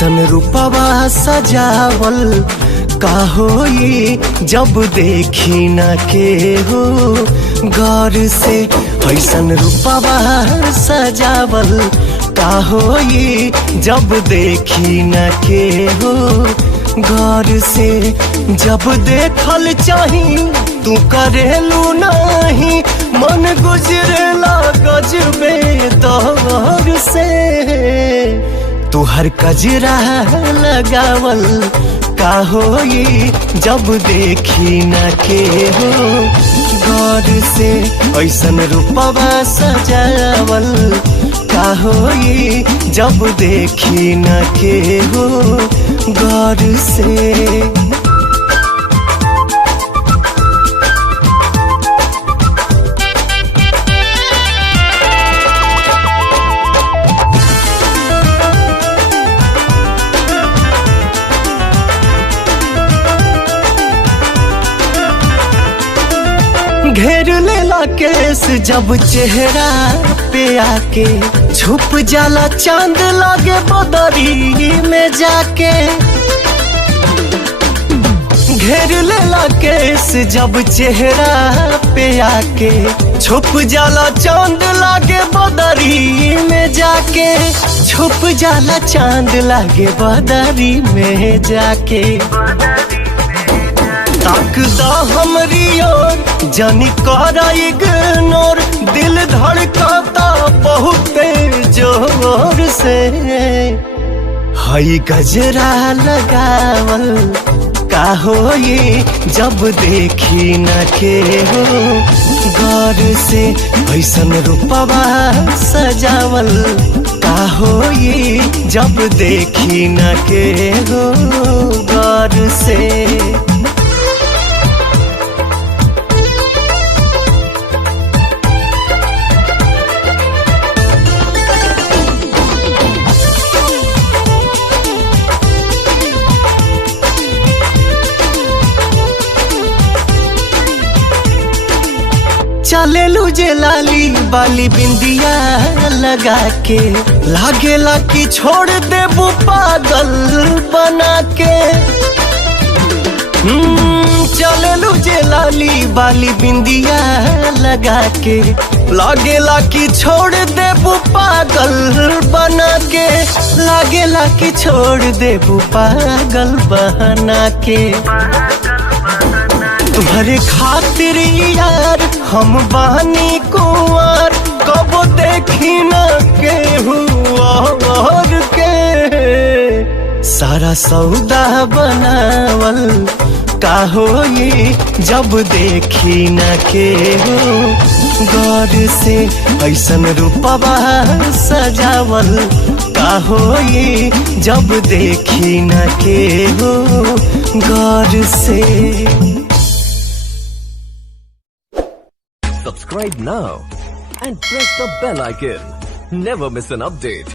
ऐसन रूपवा सजावल का होई जब देखी न के हो गौर से। ऐसन रूपवा सजावल का होई जब देखी न के हो गौर से। जब देखल चाही तू करेलू नहीं, मन गुजरेला गजबे दौर से। तू हर कजरा लगावल का होई जब देखी न के हो गौर से। ऐसन रूपवा सजावल का होई जब देखी न के हो गौर से। घेर लेला केस जब चेहरा पे आके, छुप जाला चांद लागे बदरी में जाके। घेर लेला केस जब चेहरा पे आके, छुप जाला चांद लागे बदरी में जाके। छुप जाला चांद लागे बदरी में जाके। ताकदा हमरी ओर जानी करा इग्नोर, दिल धड़काता बहुत जोर से। हई गजरा लगावल का होई जब देखी न के हो गौर से। ऐसन रूपवा सजावल का होई जब देखी न के हो गौर से। चलेलू जे लाली बाली बिंदिया लगा के, लागेला कि छोड़ देबू पागल बना के। चलेलू जे लाली बाली बिंदिया लगा के, लागेला कि छोड़ देबू पागल बना के। लागेला कि छोड़ देबू पागल बना के। तुम्हारे खातिर यार हम बानी कुंवर, कब देखी न के हुआ और के। सारा सौदा बनावल का होई जब देखी न के हो गौर से। ऐसन रूपवा सजावल का होई जब देखी न के हो गौर से। Subscribe now and press the bell icon. Never miss an update.